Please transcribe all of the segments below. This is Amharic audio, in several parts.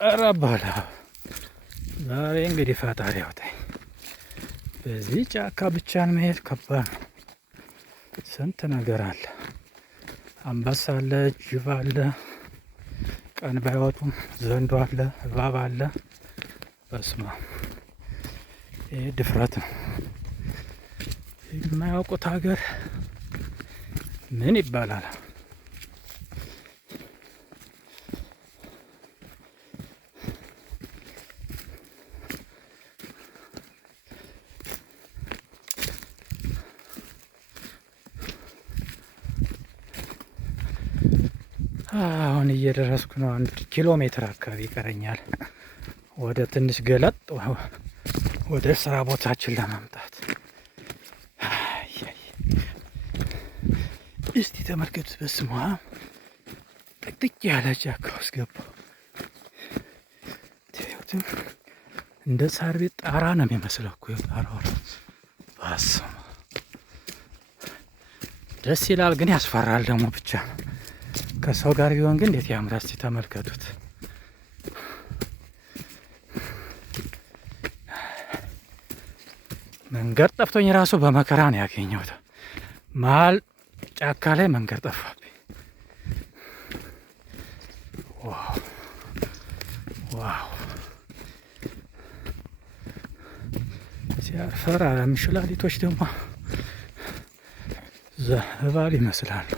ኧረ በላ ዛሬ እንግዲህ ፈጣሪ ያውጣኝ። በዚህ ጫካ ብቻን መሄድ ከባድ ነው። ስንት ነገር አለ። አንበሳ አለ፣ ጅብ አለ፣ ቀን ባይወጡም ዘንዶ አለ፣ እባብ አለ። በስማ ይሄ ድፍረት ነው። የማያውቁት ሀገር ምን ይባላል? አሁን እየደረስኩ ነው። 1 ኪሎ ሜትር አካባቢ ይቀረኛል ወደ ትንሽ ገለጥ ወደ ስራ ቦታችን ለመምጣት። እስቲ ተመልከቱት። በስሟ ጥቅጥቅ ያለ ጫካ ውስጥ ገባሁ። እንደ ሳር ቤት ጣራ ነው የሚመስለው እኮ ጣራው። በስመ አብ ደስ ይላል፣ ግን ያስፈራል ደግሞ ብቻ ከሰው ጋር ቢሆን ግን እንዴት ያምራል! እስቲ ተመልከቱት። መንገድ ጠፍቶኝ ራሱ በመከራ ነው ያገኘሁት። መሀል ጫካ ላይ መንገድ ጠፋብኝ። ዋው ሲያፈራ እንሽላሊቶች ደግሞ እባብ ይመስላሉ።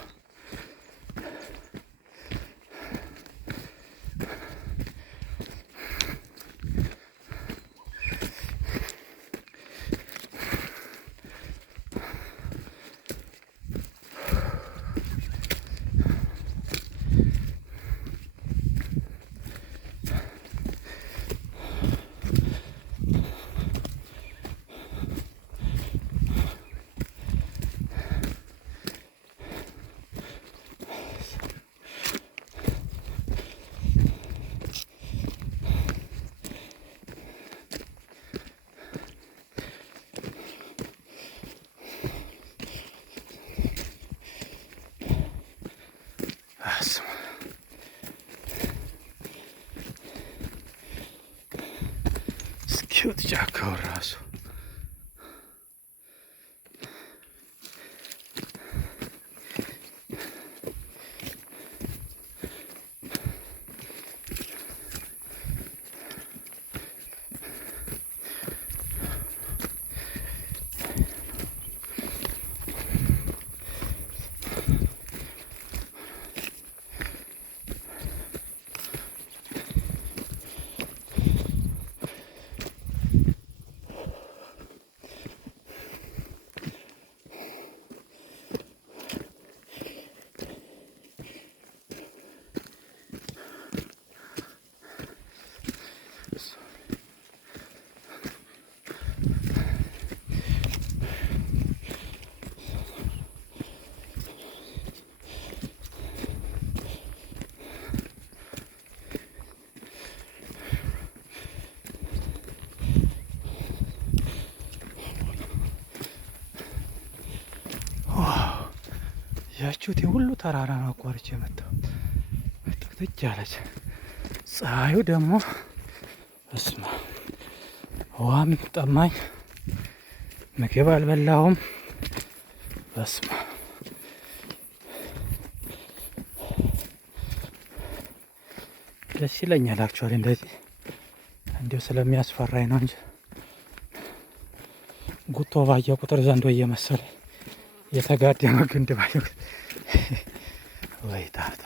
እስኪወጥ ጫካው ራሱ ያችሁት የሁሉ ተራራ ነው አቋርጬ የመጣው። ጥቅጥቅ ያለች ፀሐዩ ደግሞ በስመ አብ። ውሃም ጠማኝ፣ ምግብ አልበላሁም። በስመ አብ ደስ ይለኛል። አክቹዋሊ እንደዚህ እንዲሁ ስለሚያስፈራኝ ነው እንጂ ጉቶ ባየ ቁጥር ዘንዶ እየመሰለ የተጋደመ ግንድ ባየ ወይ ታታ